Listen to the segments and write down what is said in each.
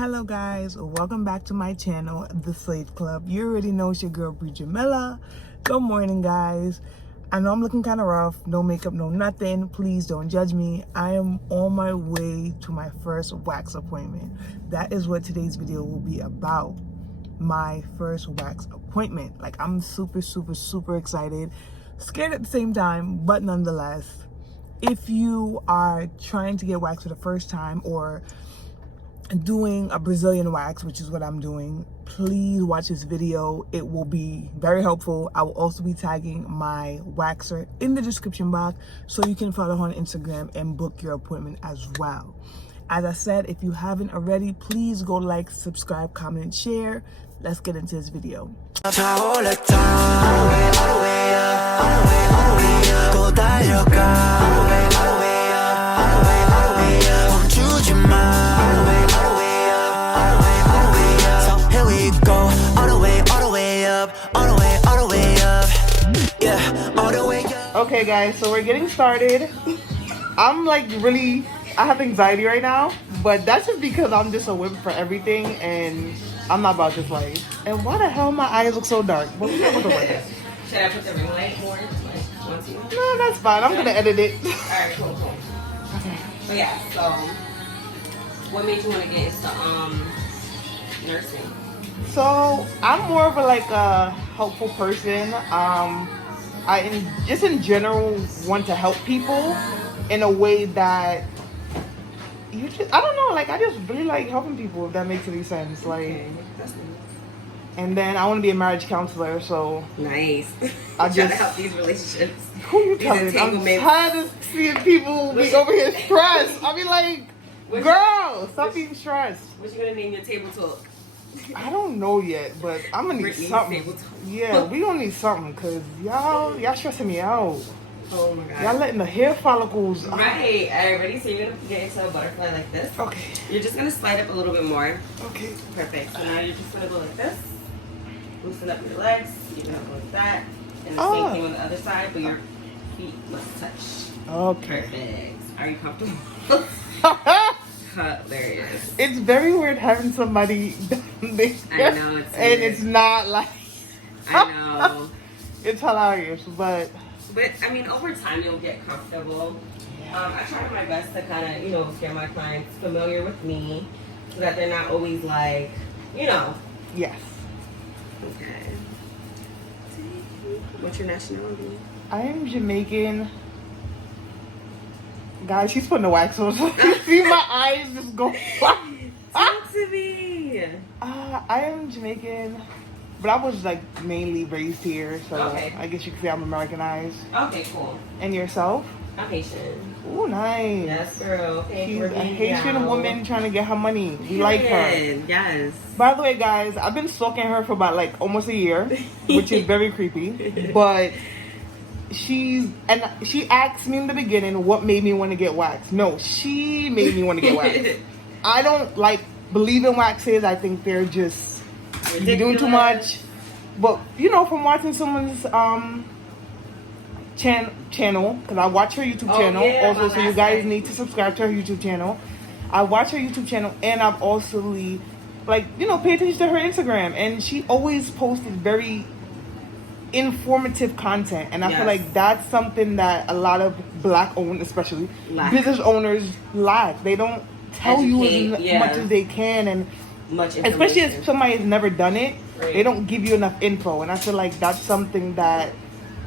Hello guys, welcome back to my channel, The Slave Club. You already know it's your girl Brie Jamila. Good morning guys. I know I'm looking kind of rough, no makeup, no nothing. Please don't judge me. I am on my way to my first wax appointment. That is what today's video will be about. My first wax appointment. Like, I'm super excited. Scared at the same time, but nonetheless. If you are trying to get waxed for the first time or doing a Brazilian wax, which is what I'm doing, please watch this video. It will be very helpful. I will also be tagging my waxer in the description box so you can follow her on Instagram and book your appointment as well. As I said, if you haven't already, please go like, subscribe, comment, and share. Let's get into this video. Okay guys, so we're getting started. I'm like I have anxiety right now, but that's just because I'm just a whip for everything and I'm not about this life. And why the hell my eyes look so dark? But we able to work it. Should I put the ring light more? No, that's fine. I'm gonna edit it. Alright, cool. Okay. So yeah, what made you want to get into nursing? So I'm more of a helpful person. I just in general want to help people in a way that I don't know, like I just really like helping people, if that makes any sense. Like, okay. And then I want to be a marriage counselor, so nice. I just try to help these relationships. Who you telling? I'm tired of seeing people be over here stressed. I mean, like, girl, stop being stressed. What you gonna name your table talk? I don't know yet, but I'm gonna need something. Yeah, we gonna need something because y'all stressing me out. Oh my god. Y'all letting the hair follicles. Right. Alright, so you're gonna get into a butterfly like this. Okay. You're just gonna slide up a little bit more. Okay. Perfect. So now you're just gonna go like this. Loosen up your legs. You're gonna go like that. And the same thing on the other side, but your feet must touch. Okay. Perfect. Are you comfortable? Hilarious. It's very weird having somebody down there. I know, it's weird. And it's not like I know. It's hilarious, but I mean, over time you'll get comfortable. Yeah. I try my best to kind of, get my clients familiar with me so that they're not always like, Yes. Okay. What's your nationality? I am Jamaican. Guys, she's putting the wax on. So you see my eyes just go. Talk to me. I am Jamaican, but I was like mainly raised here, so okay. I guess you could say I'm Americanized. Okay, cool. And yourself? I'm Haitian. Ooh, nice. Yes, girl. Okay, she's a Haitian woman trying to get her money. We like her. Yes. By the way, guys, I've been stalking her for about like almost a year, which is very creepy. But she asked me in the beginning what made me want to get waxed. No, she made me want to get waxed. I don't believe in waxes. I think they're just you're doing too much. But from watching someone's channel, because I watch her YouTube channel also, so you guys need to subscribe to her YouTube channel. I watch her YouTube channel, and I've also pay attention to her Instagram, and she always posted very informative content, and I feel like that's something that a lot of black owned, especially business owners, lack. They don't tell you as much as they can, and especially if somebody has never done it, they don't give you enough info, and I feel like that's something that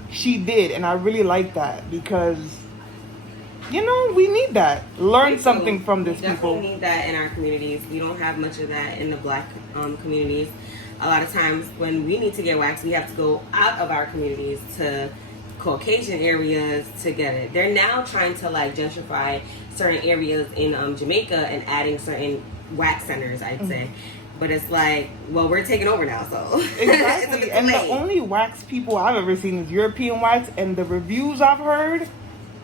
she did, and I really like that because we need that. Learn something from this people. We need that in our communities. We don't have much of that in the black communities. A lot of times when we need to get waxed, we have to go out of our communities to Caucasian areas to get it. They're now trying to gentrify certain areas in Jamaica and adding certain wax centers, I'd say. But it's we're taking over now, so exactly. And the only wax people I've ever seen is European wax, and the reviews I've heard,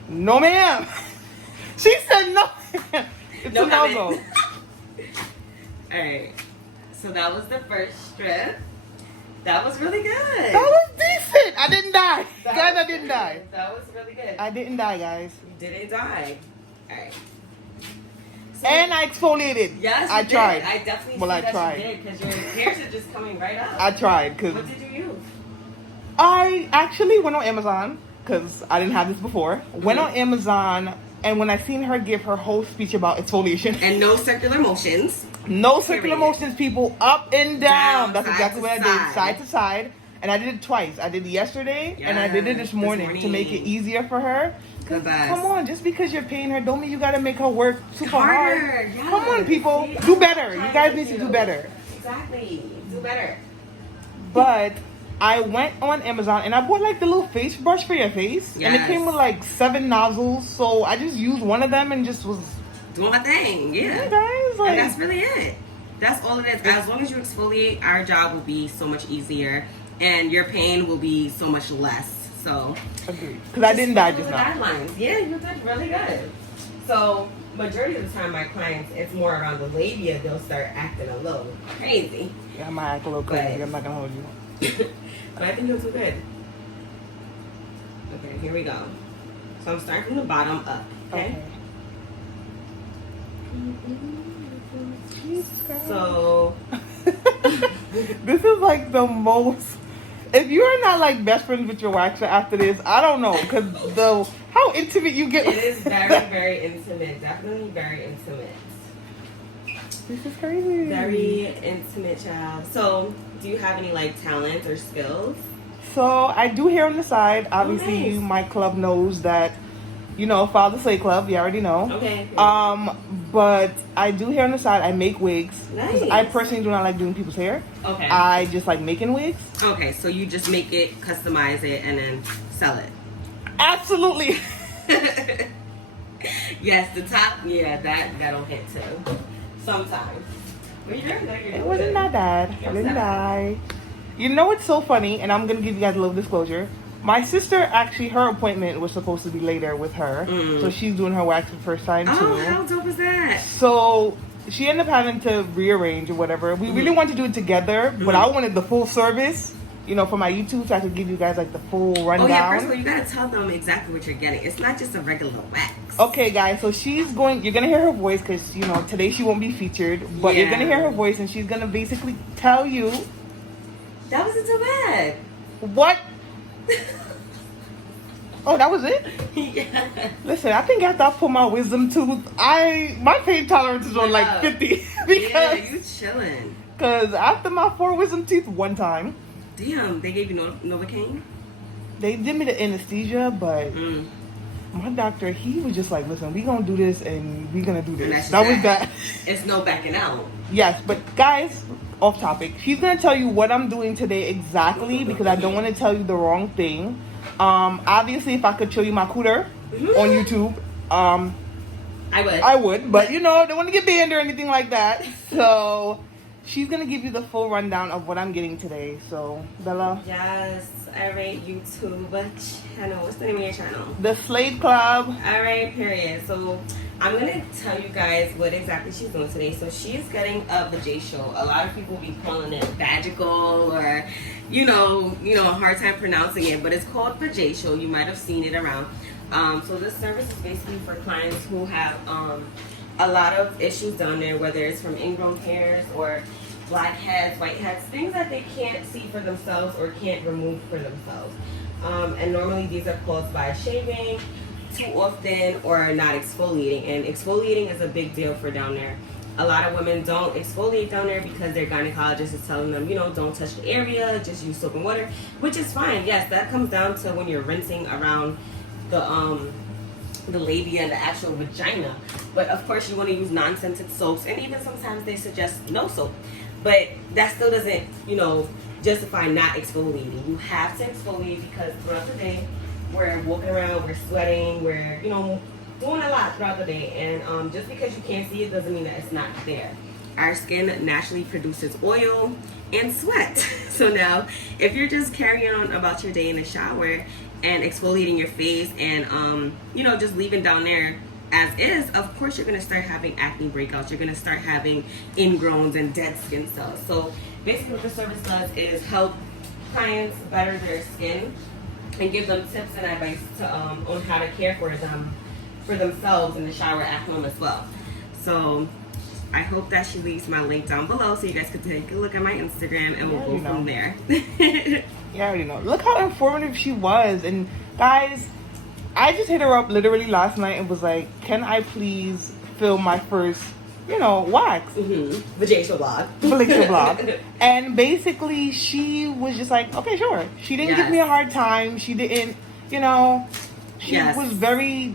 no ma'am. She said no. It's a no-go. All right. So that was the first strip. That was really good. That was decent. I didn't die. Guys, I didn't die. That was really good. I didn't die, guys. You didn't die. All right. And I exfoliated. Yes, I tried. I definitely Well, see I that tried. you did because your hairs are just coming right up. I tried because What did you use? I actually went on Amazon because I didn't have this before. Went on Amazon, and when I seen her give her whole speech about exfoliation And no circular motions. no circular motions, people, up and down. That's side exactly to what I did, side to side. And I did it twice. I did it yesterday, and I did it this morning to make it easier for her. The best. Come on, just because you're paying her, don't mean you gotta make her work super hard. Yes. Come on, people, do better. You guys need to do better. Exactly, do better. But I went on Amazon and I bought like the little face brush for your face, and it came with like 7 nozzles. So I just used one of them and just was doing my thing. Yeah, guys, like, and that's really it. That's all it is. As long as you exfoliate, our job will be so much easier, and your pain will be so much less. So, because I didn't die just now. Guidelines. Yeah, you did really good. So, majority of the time, my clients, it's more around the labia. They'll start acting a little crazy. Yeah, I might act a little crazy. I'm not gonna hold you. But I think you'll do good. Okay, here we go. So I'm starting from the bottom up. Okay. So this is like the most. If you are not like best friends with your waxer after this, I don't know, because how intimate you get. It is very, very intimate. Definitely very intimate. This is crazy. Very intimate, child. So, do you have any like talents or skills? So I do hair on the side. Obviously, nice. My club knows that. You know, follow the Slay Club. You already know. Okay. But I do hair on the side. I make wigs. Nice. I personally do not like doing people's hair. Okay. I just like making wigs. Okay, so you just make it, customize it, and then sell it. Absolutely. Yes, the top. Yeah, that'll hit too. Sometimes. But you're good. It wasn't that bad. I didn't die. You know what's so funny? And I'm gonna give you guys a little disclosure. My sister, actually, her appointment was supposed to be later with her. So she's doing her wax for the first time, too. Oh, how dope is that? So she ended up having to rearrange or whatever. We really wanted to do it together, but I wanted the full service, you know, for my YouTube, so I could give you guys, like, the full rundown. Oh, yeah, first of all, you gotta tell them exactly what you're getting. It's not just a regular wax. Okay, guys, so you're gonna hear her voice, because, you know, today she won't be featured, but you're gonna hear her voice, and she's gonna basically tell you... That wasn't too bad. What? Oh, that was it? Yeah. Listen, I think after I pull my wisdom tooth, my pain tolerance is on like 50. Yeah, you chilling. Because after my 4 wisdom teeth one time. Damn, they gave you Novocaine? They did me the anesthesia, but my doctor, he was just like, listen, we gonna do this and we gonna do this. That was that. It's no backing out. Yes, but guys, off topic. She's gonna tell you what I'm doing today exactly, because I don't want to tell you the wrong thing. Obviously, if I could show you my cooter on YouTube, I would, but you know, I don't want to get banned or anything like that. So she's gonna give you the full rundown of what I'm getting today. So Bella. Yes, all right, YouTube channel. What's the name of your channel? The Slay Club. All right, period. So I'm gonna tell you guys what exactly she's doing today. So she's getting a Vajacial. A lot of people be calling it vagical, or you know, a hard time pronouncing it, but it's called Vajacial. You might have seen it around. So this service is basically for clients who have a lot of issues down there, whether it's from ingrown hairs or blackheads, whiteheads, things that they can't see for themselves or can't remove for themselves. And normally these are caused by shaving too often or not exfoliating. And exfoliating is a big deal for down there. A lot of women don't exfoliate down there because their gynecologist is telling them, you know, don't touch the area, just use soap and water, which is fine. Yes, that comes down to when you're rinsing around the labia and the actual vagina. But of course you want to use non-scented soaps, and even sometimes they suggest no soap. But that still doesn't, you know, justify not exfoliating. You have to exfoliate because throughout the day we're walking around, we're sweating, we're, you know, doing a lot throughout the day. And just because you can't see it doesn't mean that it's not there. Our skin naturally produces oil and sweat. So now, if you're just carrying on about your day in the shower and exfoliating your face and, you know, just leaving down there as is, of course you're going to start having acne breakouts. You're going to start having ingrowns and dead skin cells. So basically what the service does is help clients better their skin and give them tips and advice to, on how to care for themselves in the shower at home as well. So I hope that she leaves my link down below so you guys can take a look at my Instagram and we'll go from there. You already know. Look how informative she was. And guys, I just hit her up literally last night and was like, can I please film my first, wax? Vajacial vlog. Vajacial vlog. And basically she was just like, okay, sure. She didn't give me a hard time. She didn't, she was very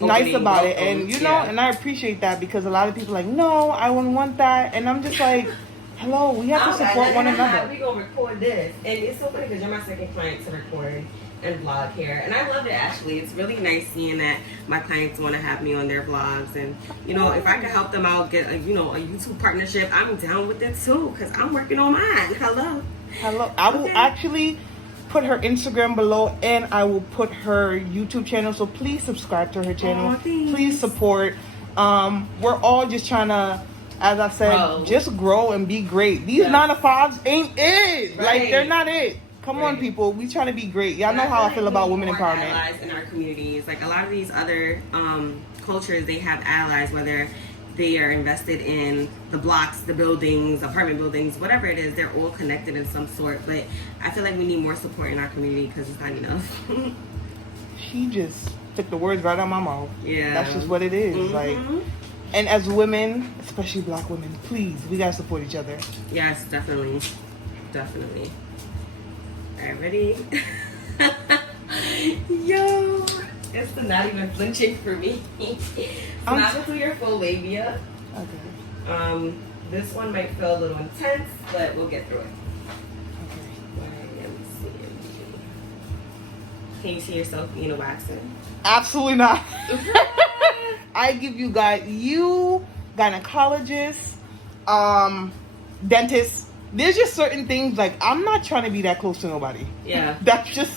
nice about it. And, and I appreciate that because a lot of people are like, no, I wouldn't want that. And I'm just like, hello, we have to support one another. We gonna record this. And it's so funny because you're my second client to record and vlog here, and I love it. Actually, it's really nice seeing that my clients want to have me on their vlogs, and if I can help them out get a YouTube partnership, I'm down with it too because I'm working on mine. Hello. I will actually put her Instagram below, and I will put her YouTube channel, so please subscribe to her channel. Please support. We're all just trying to, as I said, just grow and be great. These 9 to 5s ain't it. Right. Like, they're not it. Come on, people. We trying to be great. Y'all know how I feel about women empowerment. Allies in our communities. Like a lot of these other cultures, they have allies, whether they are invested in the blocks, the buildings, apartment buildings, whatever it is. They're all connected in some sort. But I feel like we need more support in our community because it's not enough. She just took the words right out of my mouth. Yeah. That's just what it is. Like, and as women, especially Black women, please, we gotta support each other. Yes, definitely. Definitely. Alright, ready? Yo, it's not even flinching for me. So now go through your full labia. Okay. This one might feel a little intense, but we'll get through it. Okay. Can you see yourself being a waxer? Absolutely not. I give you guys, gynecologists, dentists. There's just certain things, like, I'm not trying to be that close to nobody. Yeah. That's just...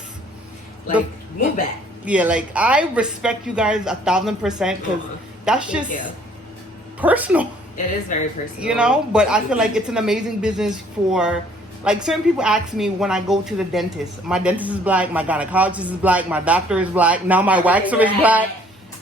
Like, move back. Yeah, like, I respect you guys 1,000% because that's just personal. It is very personal. But I feel like it's an amazing business for... Like, certain people ask me when I go to the dentist. My dentist is Black, my gynecologist is Black, my doctor is Black, now my waxer is Black.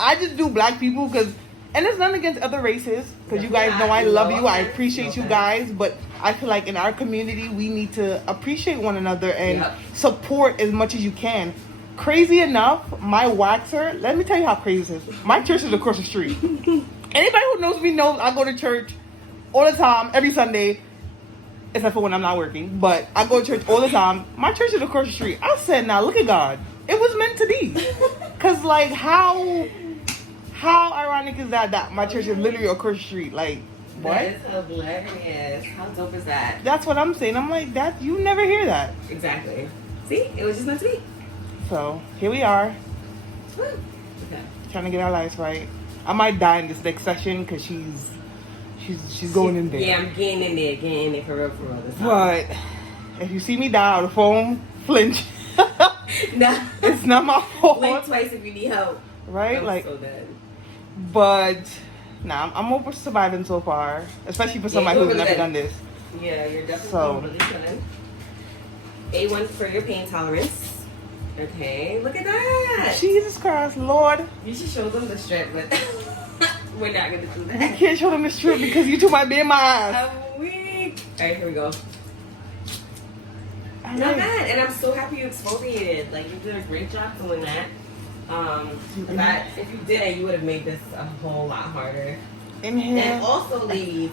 I just do Black people because... And it's nothing against other races, because you guys know I love you. I appreciate you guys. But I feel like in our community, we need to appreciate one another and support as much as you can. Crazy enough, my waxer, let me tell you how crazy this is. My church is across the street. Anybody who knows me knows I go to church all the time, every Sunday, except for when I'm not working. But I go to church all the time. My church is across the street. I said, now look at God. It was meant to be. Because, like, how ironic is that my church is literally across the street? Like, what? That is hilarious. How dope is that? That's what I'm saying. I'm like, that you never hear that. Exactly. See? It was just meant to be. So, here we are. Woo. Okay. Trying to get our lives right. I might die in this next session because she's going in there. Yeah, I'm getting in there for real this time. But if you see me die on the phone, flinch. No. It's not my fault. Blink twice if you need help. Right? I'm like, so dead. But I'm over surviving so far, especially for somebody who's never done this. Yeah, you're definitely really good. A1 for your pain tolerance. Okay, look at that. Jesus Christ, Lord. You should show them the strip, but we're not gonna do that. I can't show them the strip because you two might be in my eyes. I'm weak. All right, here we go. Not bad, and I'm so happy you exfoliated. Like, you did a great job doing that. If you didn't, you would have made this a whole lot harder. Inhale. And also, ladies,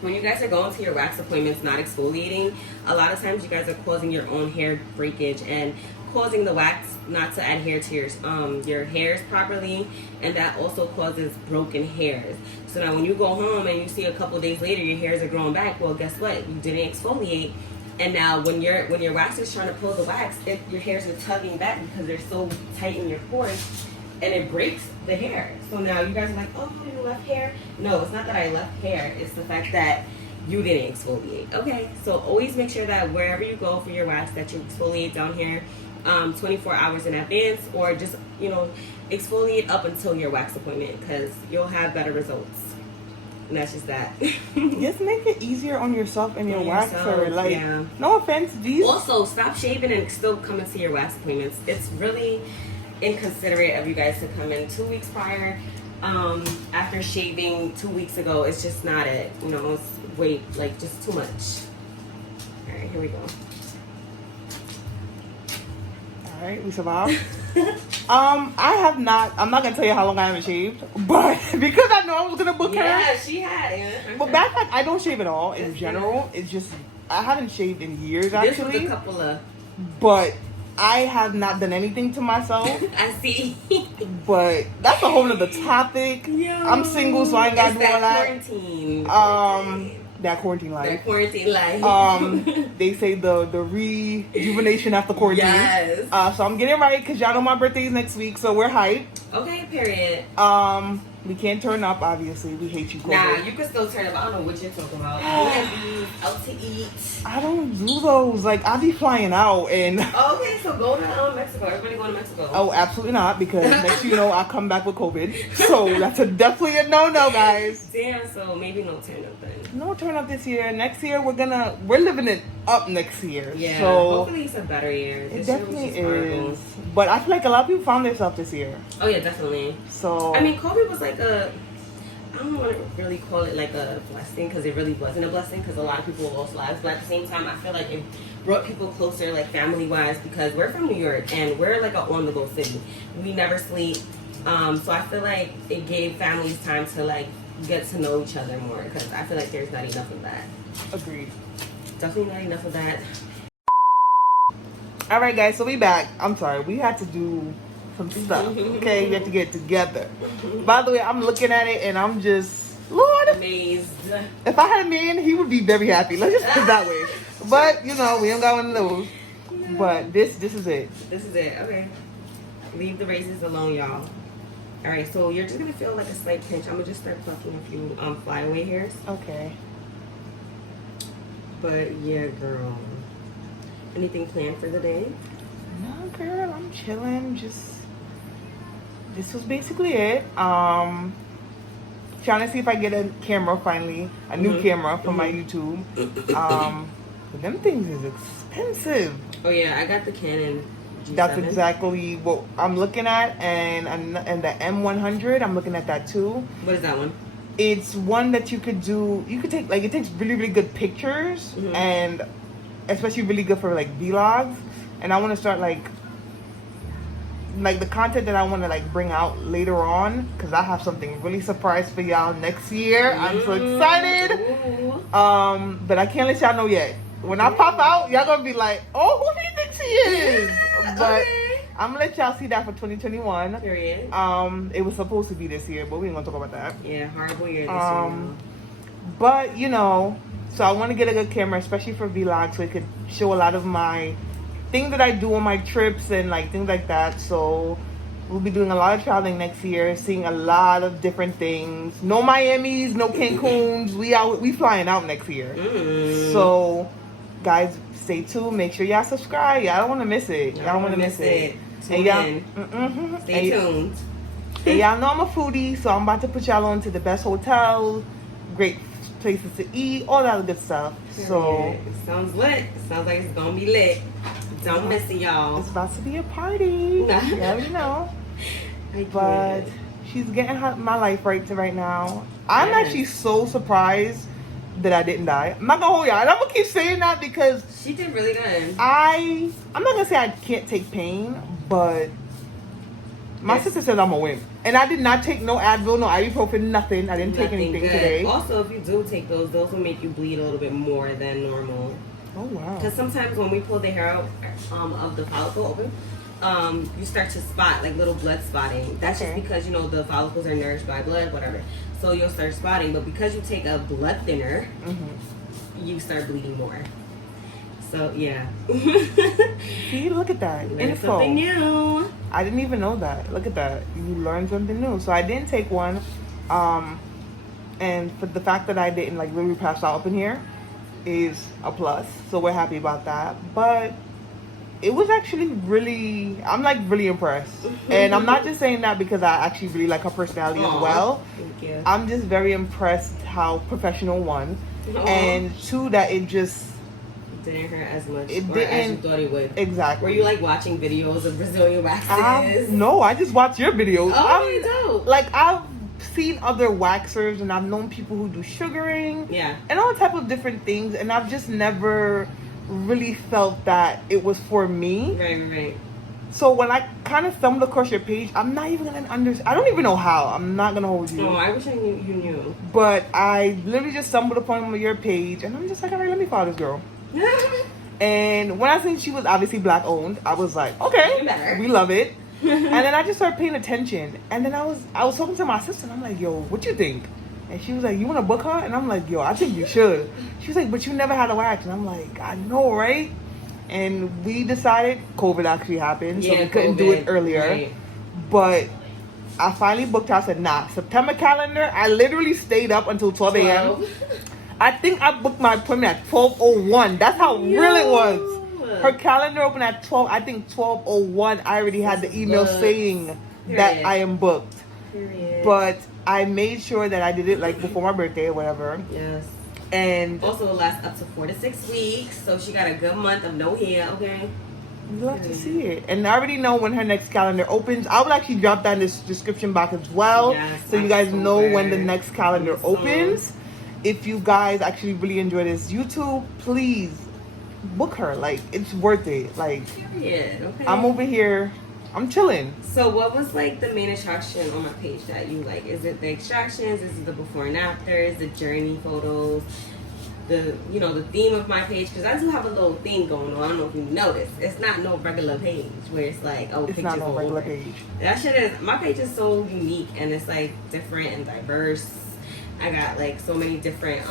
when you guys are going to your wax appointments not exfoliating, a lot of times you guys are causing your own hair breakage and causing the wax not to adhere to your hairs properly, and that also causes broken hairs. So now when you go home and you see a couple days later your hairs are growing back, well, guess what? You didn't exfoliate. And now when your wax is trying to pull the wax, your hairs are tugging back because they're so tight in your pores, and it breaks the hair. So now you guys are like, oh, you left hair? No, it's not that I left hair. It's the fact that you didn't exfoliate. Okay, so always make sure that wherever you go for your wax that you exfoliate down here 24 hours in advance, or just, exfoliate up until your wax appointment, because you'll have better results. And that's just that. Just make it easier on yourself and your waxer. Like, no offense, these. Also, stop shaving and still come to your wax appointments. It's really inconsiderate of you guys to come in 2 weeks prior after shaving 2 weeks ago, it's just not it. You know, it's way, like, just too much. All right, here we go. All right, we survived. I have not. I'm not gonna tell you how long I haven't shaved, but because I know I was gonna book her. Yeah, she had. Yeah. But back then, I don't shave at all in general. It's just I haven't shaved in years actually. This was a couple of. But I have not done anything to myself. I see. But that's a whole nother topic. Yo, I'm single, so I ain't gotta do all that. Quarantine. That quarantine life. That quarantine life. They say the rejuvenation after quarantine. Yes. So I'm getting right because y'all know my birthday is next week, so we're hyped. Okay, period. We can't turn up, obviously. We hate you, COVID. Nah, you can still turn up. I don't know what you're talking about. Out to eat. I don't do those. Like, I be flying out and... Okay, so go to Mexico. Everybody going to Mexico. Oh, absolutely not, because next you know, I come back with COVID. So that's definitely a no-no, guys. Damn, so maybe no turn up then. No turn up this year. Next year, we're living it up next year. Yeah, so hopefully it's a better year. It definitely is. But I feel like a lot of people found themselves this year. Oh, yeah, definitely. So... I mean, COVID was like I don't want to really call it like a blessing because it really wasn't a blessing because a lot of people lost lives. But at the same time, I feel like it brought people closer, like family-wise, because we're from New York and we're like a on-the-go city. We never sleep. So I feel like it gave families time to like get to know each other more because I feel like there's not enough of that. Agreed. Definitely not enough of that. All right, guys. So we back. I'm sorry. We had to do some stuff. Okay, we have to get together. By the way, I'm looking at it and I'm just Lord amazed. If I had a man, he would be very happy. Let's just put it that way. But you know, we don't got one of those. No. But this is it. This is it. Okay. Leave the razors alone, y'all. All right. So you're just gonna feel like a slight pinch. I'm gonna just start plucking a few flyaway hairs. Okay. But yeah, girl. Anything planned for the day? No, girl. I'm chilling. This was basically it. Trying to see if I get a camera finally, a new camera for my YouTube. But them things is expensive. Oh yeah, I got the Canon G7. That's exactly what I'm looking at, and the M100, I'm looking at that too. What is that one? It's one that you could do. You could take it takes really really good pictures, and especially really good for like vlogs. And I want to start like the content that I want to like bring out later on because I have something really surprise for y'all next year. I'm so excited. But I can't let y'all know yet. When I pop out, y'all gonna be like, oh, who do you think she is? But I'm gonna let y'all see that for 2021. Period. It was supposed to be this year, but we ain't gonna talk about that. Yeah, horrible year this year. But you know, so I want to get a good camera, especially for vlogs, so it could show a lot of my things that I do on my trips and like things like that. So we'll be doing a lot of traveling next year, seeing a lot of different things. No Miamis, no Cancuns. We flying out next year. So guys, stay tuned. Make sure y'all subscribe. Y'all don't want to miss it. Y'all don't want to miss it. And y'all, stay tuned. And y'all know I'm a foodie, so I'm about to put y'all on to the best hotels, great places to eat, all that good stuff. So it sounds lit. It sounds like it's gonna be lit. Don't miss it, y'all. It's about to be a party. You already know. But she's getting my life right now. I'm actually so surprised that I didn't die. I'm not gonna hold y'all. And I'm gonna keep saying that because she did really good. I'm not gonna say I can't take pain, but my sister says I'm a wimp. And I did not take no Advil, no ibuprofen, nothing. I didn't take anything today. Also, if you do take those will make you bleed a little bit more than normal. Oh, wow. Because sometimes when we pull the hair out of the follicle open, you start to spot like little blood spotting. That's just because, you know, the follicles are nourished by blood, whatever. So you'll start spotting. But because you take a blood thinner, you start bleeding more. So, yeah. See, look at that. Learn something new. I didn't even know that. Look at that. You learned something new. So I didn't take one. And for the fact that I didn't like literally pass out up in here is a plus. So we're happy about that. But it was actually I'm like really impressed. And I'm not just saying that because I actually really like her personality as well. Thank you. I'm just very impressed how professional, one. And two, that it just didn't hurt as much as you thought it would. Exactly. Were you like watching videos of Brazilian waxes? No, I just watch your videos. Oh, you don't. Like seen other waxers and I've known people who do sugaring. Yeah. And all type of different things, and I've just never really felt that it was for me. Right. So when I kind of stumbled across your page, I'm not even gonna understand. I don't even know how. I'm not gonna hold you. Oh, I wish I knew you knew. But I literally just stumbled upon your page, and I'm just like, all right, let me follow this girl. And when I seen she was obviously black owned, I was like, okay, we love it. And then I just started paying attention. And then I was talking to my sister, and I'm like, yo, what you think? And she was like, you want to book her? And I'm like, yo, I think you should. She was like, but you never had a wax. And I'm like, I know, right? And we decided COVID actually happened, so we couldn't do it earlier. Right. But I finally booked her. I said, nah, September calendar. I literally stayed up until 12 a.m. I think I booked my appointment at 12:01. That's how real it was. Her calendar opened at 12. I think 12:01. I already had the email saying that I am booked. But I made sure that I did it like before my birthday or whatever. Yes. And also it lasts up to 4 to 6 weeks, so she got a good month of no hair. Okay. Love to see it. And I already know when her next calendar opens. I will actually drop that in this description box as well. Yes, so you guys know when the next calendar opens. If you guys actually really enjoy this YouTube, please book her. Like, it's worth it. Like, period. Okay. I'm over here. I'm chilling. So what was like the main attraction on my page that you like? Is it the extractions? Is it the before and afters? The journey photos? The theme of my page? Because I do have a little thing going on. I don't know if you noticed. It's not no regular page where it's like, oh, it's pictures not no regular over. Page. That shit is, my page is so unique and it's like different and diverse. I got like so many different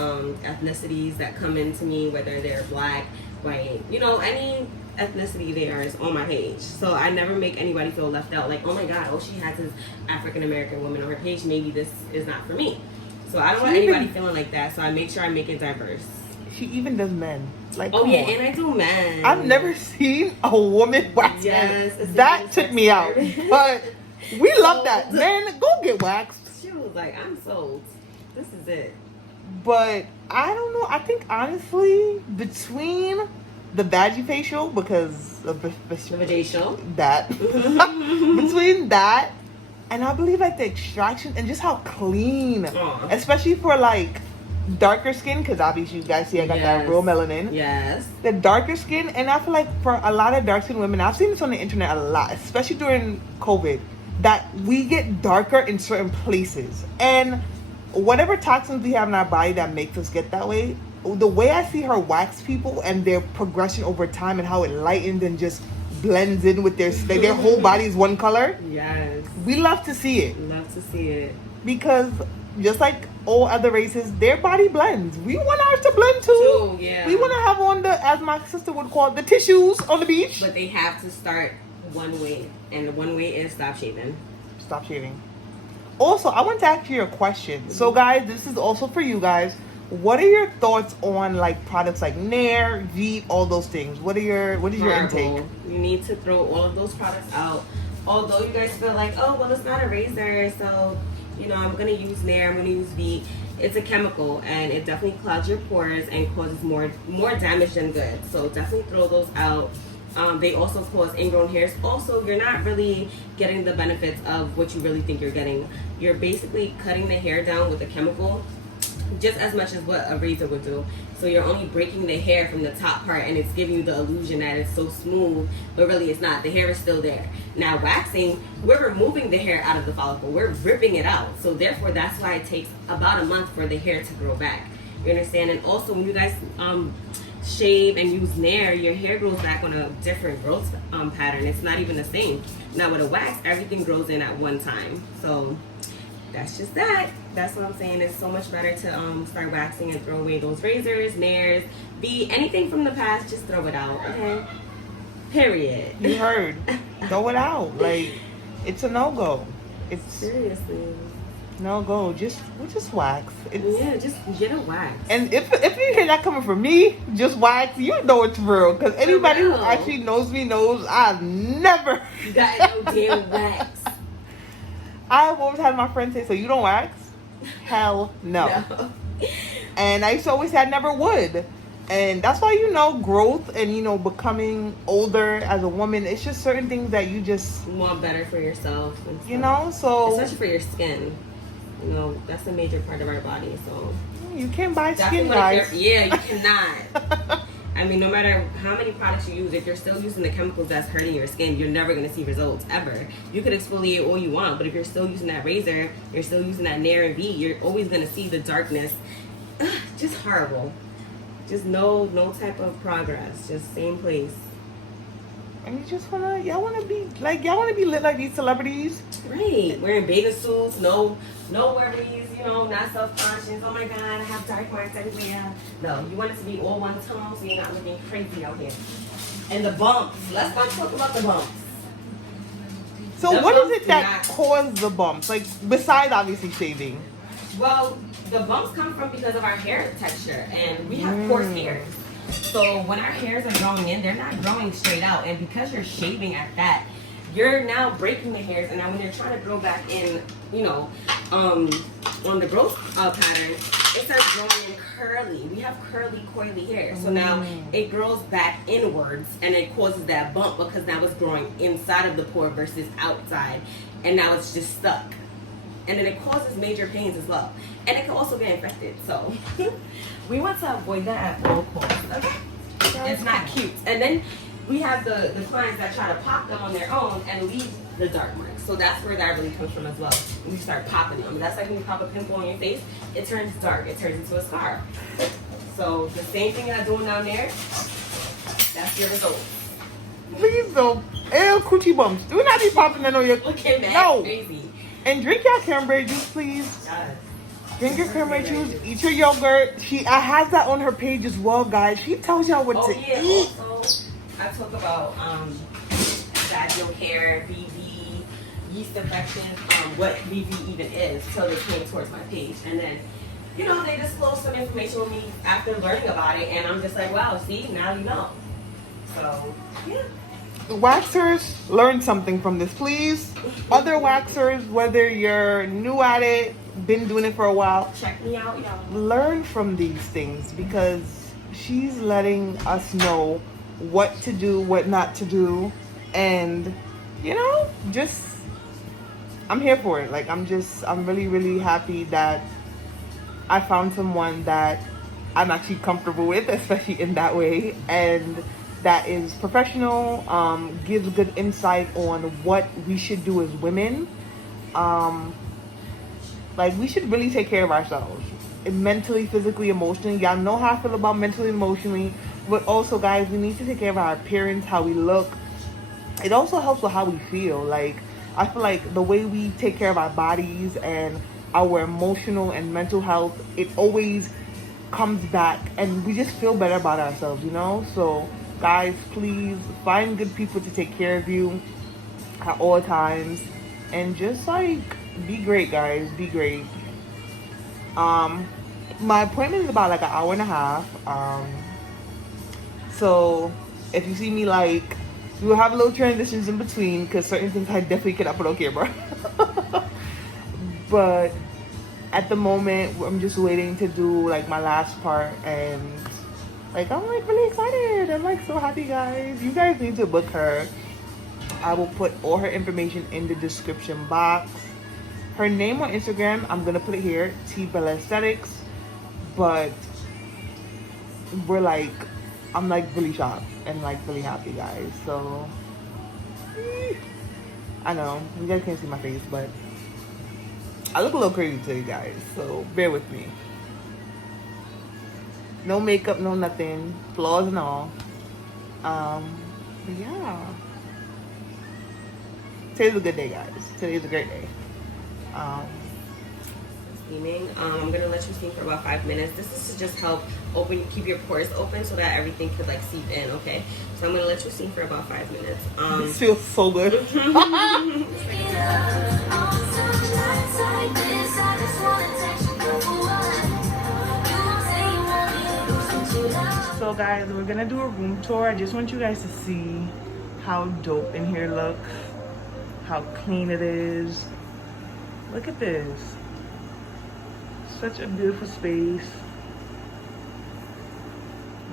ethnicities that come into me, whether they're black, white, any ethnicity there is on my page. So I never make anybody feel left out. Like, oh my God, she has this African American woman on her page. Maybe this is not for me. So I don't want anybody feeling like that. So I make sure I make it diverse. She even does men. Like, oh yeah, and I do men. I've never seen a woman wax men. That took me out. But we love that. Man, go get waxed. She was like, I'm sold. This is it. But I don't know. I think honestly, between the Vajacial, because of the Vajacial, that between that and I believe like the extraction and just how clean, especially for like darker skin, because obviously you guys see I got that real melanin. Yes. The darker skin, and I feel like for a lot of dark skin women, I've seen this on the internet a lot, especially during COVID, that we get darker in certain places. And whatever toxins we have in our body that makes us get that way, the way I see her wax people and their progression over time and how it lightens and just blends in with their whole body is one color. Yes. We love to see it. Love to see it. Because just like all other races, their body blends. We want ours to blend too. Yeah. We want to have on the, as my sister would call it, the tissues on the beach. But they have to start one way. And the one way is stop shaving. Stop shaving. Also, I want to ask you a question. Mm-hmm. So guys, this is also for you guys. What are your thoughts on like products like Nair, Veet, all those things? What is your intake? You need to throw all of those products out. Although you guys feel like, oh well, it's not a razor, so I'm gonna use Nair, I'm gonna use Veet. It's a chemical and it definitely clogs your pores and causes more damage than good. So definitely throw those out. They also cause ingrown hairs. Also, you're not really getting the benefits of what you really think you're getting. You're basically cutting the hair down with a chemical just as much as what a razor would do. So you're only breaking the hair from the top part and it's giving you the illusion that it's so smooth, but really it's not. The hair is still there. Now waxing, we're removing the hair out of the follicle. We're ripping it out. So therefore that's why it takes about a month for the hair to grow back. You understand? And also when you guys shave and use Nair, your hair grows back on a different growth pattern. It's not even the same. Now with a wax, everything grows in at one time. So that's just that. That's what I'm saying. It's so much better to start waxing and throw away those razors, Nairs, anything from the past, just throw it out, okay? Period. You heard. Throw it out. Like, it's a no-go. It's seriously no-go. Just wax. Just get a wax. And if you hear that coming from me, just wax, you know it's real. Because anybody who actually knows me knows I've never got no damn wax. I've always had my friends say, so you don't wax? Hell no. And I used to always say I never would. And that's why, growth and, becoming older as a woman, it's just certain things that you just want better for yourself. So. Especially for your skin. You know, that's a major part of our body. So You can't buy definitely skin, wanna guys. yeah, you cannot. I mean, no matter how many products you use, if you're still using the chemicals that's hurting your skin, you're never going to see results ever. You could exfoliate all you want, but if you're still using that razor, you're still using that Nair and V, you're always going to see the darkness. Just horrible. Just no type of progress. Just same place. And you just y'all wanna be lit like these celebrities. Right. Wearing bathing suits, no worries, you know, not self-conscious. Oh my God, I have dark marks everywhere. No, you want it to be all one tone so you're not looking crazy out here. And the bumps. Let's not talk about the bumps. So The what is bumps it do that not- causes the bumps? Like, besides obviously shaving. Well, the bumps come from because of our hair texture, and we have coarse hairs. So when our hairs are growing in, they're not growing straight out, and because you're shaving at that, you're now breaking the hairs, and now when you're trying to grow back in, you know, on the growth pattern, it starts growing in curly. We have curly, coily hair, so now it grows back inwards, and it causes that bump because now it's growing inside of the pore versus outside, and now it's just stuck. And then it causes major pains as well. And it can also get infected. So we want to avoid that at all costs. Okay? It's not cute. And then we have the clients that try to pop them on their own and leave the dark marks. So that's where that really comes from as well. We start popping them. That's like when you pop a pimple on your face, it turns dark. It turns into a scar. So the same thing you're doing down there, that's your result. Please don't. Ew, coochie bumps. Do not be popping that on your... Looking that No. crazy. And drink your cranberry juice, please. Yes. Drink your cranberry juice. Eat your yogurt. She has that on her page as well, guys. She tells y'all what to eat. Also, I talk about vaginal care, VV, yeast infections, what VV even is, till they came towards my page. And then, you know, they disclosed some information with me after learning about it, and I'm just like, wow, see, now you know. So, yeah. Waxers, learn something from this, please. Other waxers, whether you're new at it, been doing it for a while, Check me out, y'all. learn from these things because she's letting us know what to do, what not to do, and you know, just I'm here for it. Like I'm really, really happy that I found someone that I'm actually comfortable with, especially in that way, and that is professional, gives good insight on what we should do as women. Like we should really take care of ourselves, mentally, physically, emotionally. Y'all know how I feel about mentally, emotionally, but also, guys, we need to take care of our appearance, how we look. It also helps with how we feel. Like I feel like the way we take care of our bodies and our emotional and mental health, it always comes back, and we just feel better about ourselves, you know. So guys, please find good people to take care of you at all times, and just like be great, guys. Be great. My appointment is about like an hour and a half. So if you see me, like, we'll have little transitions in between because certain things I definitely cannot put on camera. But at the moment, I'm just waiting to do like my last part, and like I'm like really excited. I'm like so happy, guys. You guys need to book her. I will put all her information in the description box. Her name on Instagram, I'm gonna put it here, T Bella Aesthetics. But we're like, I'm like really shocked and like really happy, guys. So I know you guys can't see my face, but I look a little crazy today, guys. So bear with me. No makeup, no nothing, flaws and all. But yeah. Today's a good day, guys. Today's a great day. Steaming. I'm gonna let you steam for about 5 minutes. This is to just help keep your pores open so that everything could like seep in. Okay, so I'm gonna let you steam for about 5 minutes. This feels so good. So guys, we're gonna do a room tour. I just want you guys to see how dope in here looks, how clean it is. Look at this. Such a beautiful space.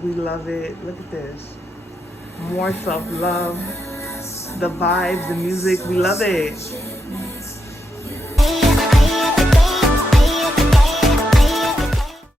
We love it. Look at this. More self-love. The vibes, the music, we love it.